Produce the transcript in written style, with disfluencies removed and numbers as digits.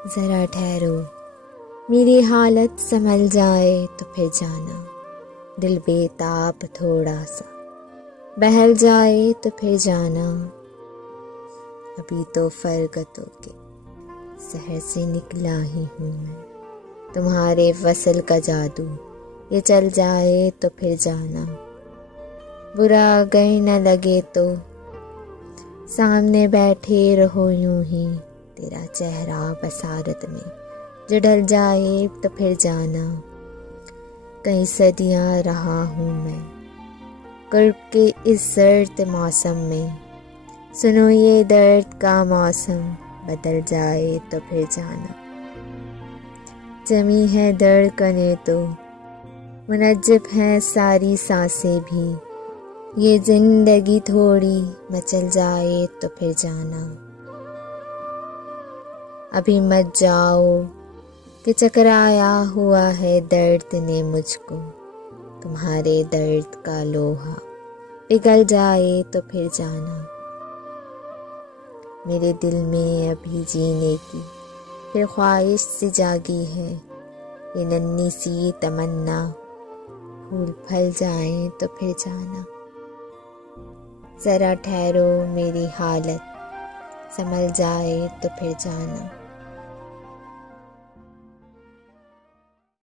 ज़रा ठहरो, मेरी हालत संभल जाए तो फिर जाना। दिल बेताब थोड़ा सा बहल जाए तो फिर जाना। अभी तो फरगतों के शहर से निकला ही हूँ मैं, तुम्हारे वसल का जादू ये चल जाए तो फिर जाना। बुरा अगर न लगे तो सामने बैठे रहो यूं ही, तेरा चेहरा बसारत में जो ढल जाए तो फिर जाना। कई सदियां रहा हूँ मैं कर्ब के इस सर्द मौसम में, सुनो ये दर्द का मौसम बदल जाए तो फिर जाना। जमी है धड़कनें तो मुनज्जब हैं सारी सांसें भी, ये जिंदगी थोड़ी मचल जाए तो फिर जाना। अभी मत जाओ कि चकराया हुआ है दर्द ने मुझको, तुम्हारे दर्द का लोहा पिघल जाए तो फिर जाना। मेरे दिल में अभी जीने की फिर ख्वाहिश सी जागी है, ये नन्ही सी तमन्ना फूल फल जाए तो फिर जाना। ज़रा ठहरो, मेरी हालत संभल जाए तो फिर जाना।